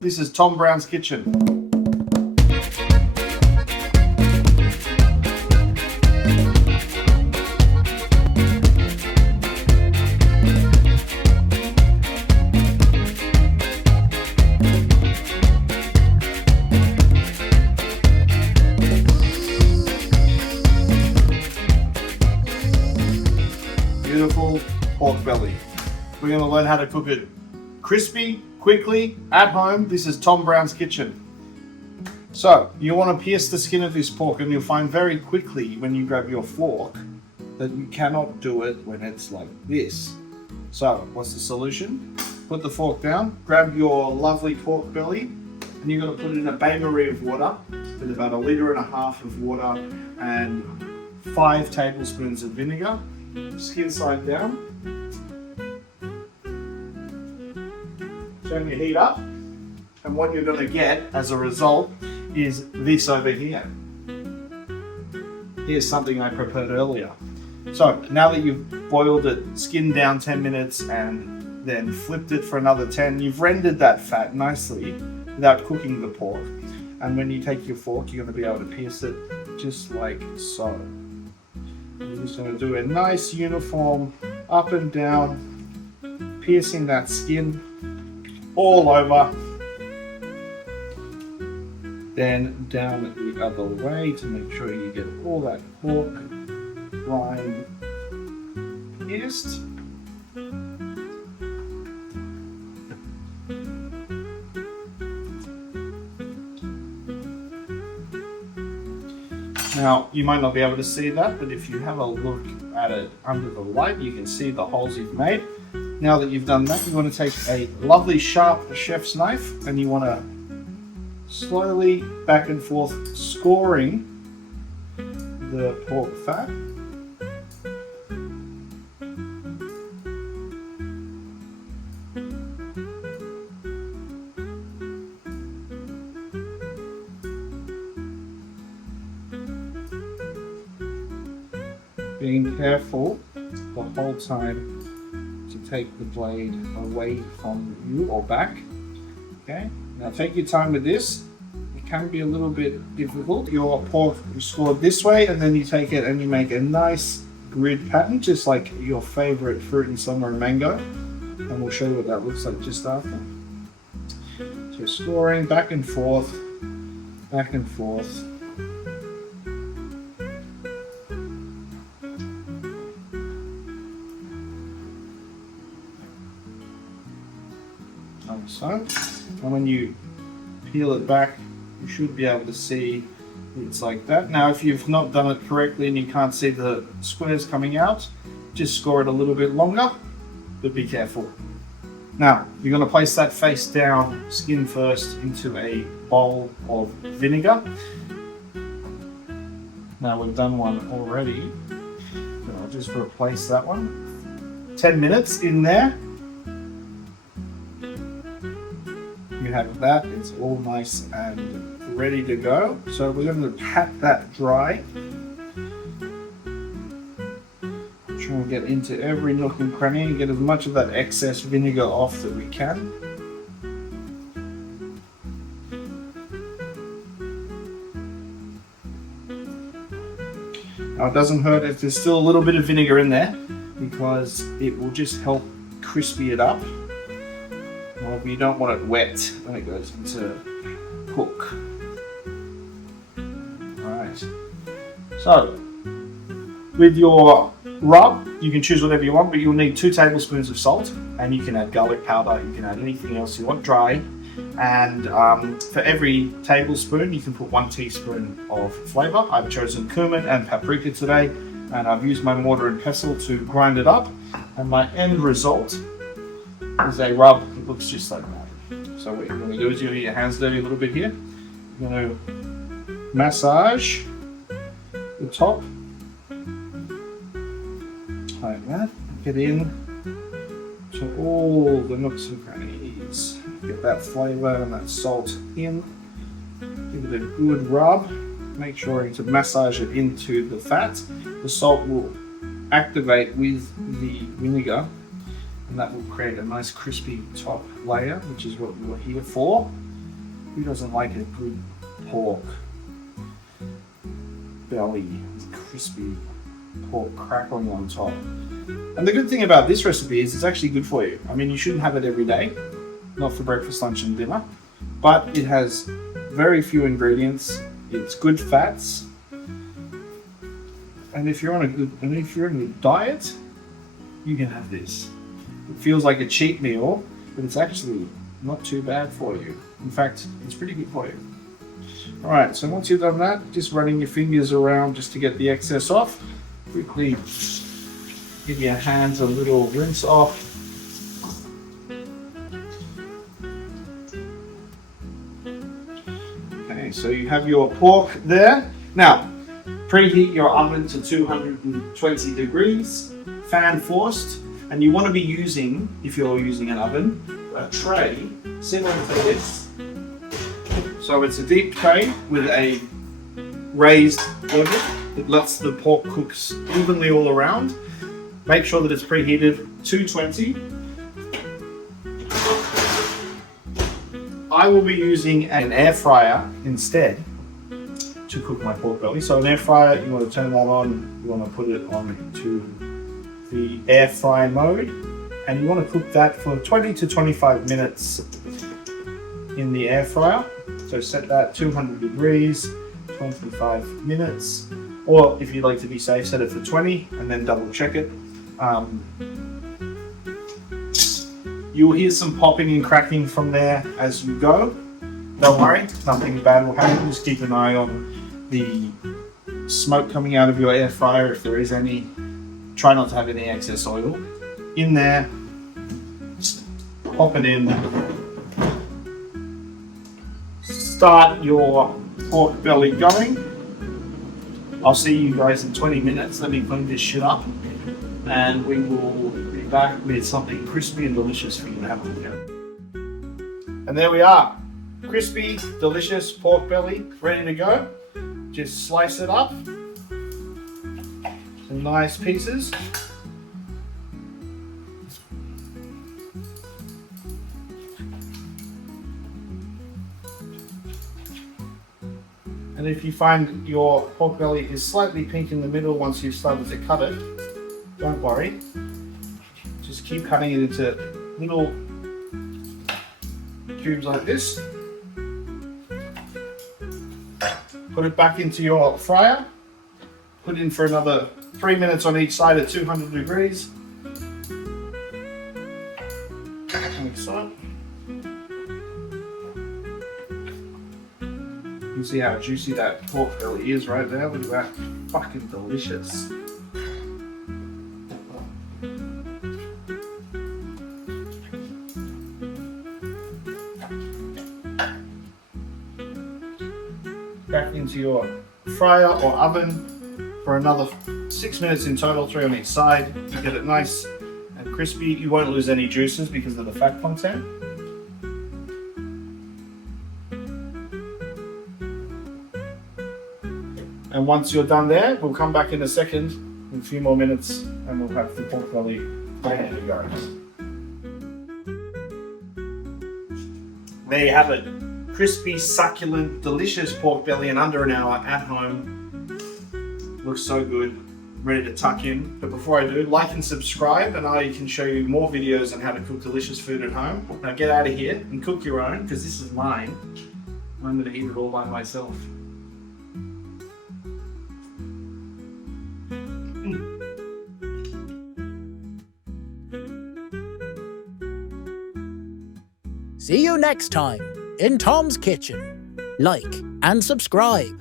This is Tom Brown's Kitchen. Beautiful pork belly. We're going to learn how to cook it crispy, quickly, at home. This is Tom Brown's Kitchen. So, you want to pierce the skin of this pork, and you'll find very quickly when you grab your fork that you cannot do it when it's like this. So, what's the solution? Put the fork down, grab your lovely pork belly, and you're going to put it in a bain-marie of water with about 1.5 liters of water and 5 tablespoons of vinegar, skin side down. Turn your heat up, and what you're going to get as a result is this over here. Here's something I prepared earlier. So now that you've boiled it, skinned down 10 minutes and then flipped it for another 10, you've rendered that fat nicely without cooking the pork. And when you take your fork, you're going to be able to pierce it just like so. You're just going to do a nice uniform up and down, piercing that skin all over, then down the other way to make sure you get all that pork rind pierced. Now, you might not be able to see that, but if you have a look at it under the light, you can see the holes you've made. Now that you've done that, you want to take a lovely sharp chef's knife and you want to slowly back and forth scoring the pork fat. Being careful the whole time to take the blade away from you or back. Okay, now take your time with this. It can be a little bit difficult. Your pork is scored this way, and then you take it and you make a nice grid pattern, just like your favorite fruit in summer, mango. And we'll show you what that looks like just after. So scoring back and forth, back and forth. So, and when you peel it back, you should be able to see it's like that. Now, if you've not done it correctly and you can't see the squares coming out, just score it a little bit longer, but be careful. Now, you're going to place that face down, skin first, into a bowl of vinegar. Now, we've done one already, so I'll just replace that one. 10 minutes in there. You have that, it's all nice and ready to go. So we're going to pat that dry. Try and get into every nook and cranny and get as much of that excess vinegar off that we can. Now it doesn't hurt if there's still a little bit of vinegar in there, because it will just help crispy it up. Well, you don't want it wet when it goes into cook. Alright. So, with your rub, you can choose whatever you want, but you'll need 2 tablespoons of salt, and you can add garlic powder, you can add anything else you want dry. And for every tablespoon, you can put 1 teaspoon of flavour. I've chosen cumin and paprika today, and I've used my mortar and pestle to grind it up. And my end result is a rub that looks just like that. So what you're going to do is you're going to get your hands dirty a little bit here. You're going to massage the top like that. Get in to all the nooks and crannies. Get that flavour and that salt in. Give it a good rub. Make sure to massage it into the fat. The salt will activate with the vinegar, and that will create a nice crispy top layer, which is what we're here for. Who doesn't like a good pork belly with crispy pork crackling on top? And the good thing about this recipe is it's actually good for you. I mean, you shouldn't have it every day, not for breakfast, lunch, and dinner, but it has very few ingredients. It's good fats, and if you're on a diet, you can have this. It feels like a cheat meal, but it's actually not too bad for you. In fact, it's pretty good for you. All right, so once you've done that, just running your fingers around just to get the excess off. Quickly give your hands a little rinse off. Okay, so you have your pork there. Now, preheat your oven to 220 degrees, fan forced, and you want to be using, if you're using an oven, a tray similar to this. So it's a deep tray with a raised level that lets the pork cook evenly all around. Make sure that it's preheated 220. I will be using an air fryer instead to cook my pork belly. So an air fryer, you want to turn that on, you want to put it on to the air fry mode, and you want to cook that for 20 to 25 minutes in the air fryer. So set that 200 degrees, 25 minutes, or if you'd like to be safe, set it for 20 and then double check it. You'll hear some popping and cracking from there as you go. Don't worry, nothing bad will happen. Just keep an eye on the smoke coming out of your air fryer if there is any. Try not to have any excess oil in there. Pop it in. Start your pork belly going. I'll see you guys in 20 minutes. Let me clean this shit up, and we will be back with something crispy and delicious for you to have a look at. And there we are. Crispy, delicious pork belly, ready to go. Just slice it up. Some nice pieces. And if you find your pork belly is slightly pink in the middle once you've started to cut it, don't worry. Just keep cutting it into little cubes like this. Put it back into your fryer. Put in for another 3 minutes on each side at 200 degrees. Like so. You can see how juicy that pork belly is right there. Look at that. Fucking delicious. Back into your fryer or oven for another 6 minutes in total, 3 on each side. You get it nice and crispy. You won't lose any juices because of the fat content. And once you're done there, we'll come back in a second, in a few more minutes, and we'll have the pork belly ready to go. There you have it. Crispy, succulent, delicious pork belly in under an hour at home. Looks so good, ready to tuck in. But before I do, like and subscribe, and I can show you more videos on how to cook delicious food at home. Now get out of here and cook your own, because this is mine. I'm going to eat it all by myself. See you next time in Tom's Kitchen. Like and subscribe.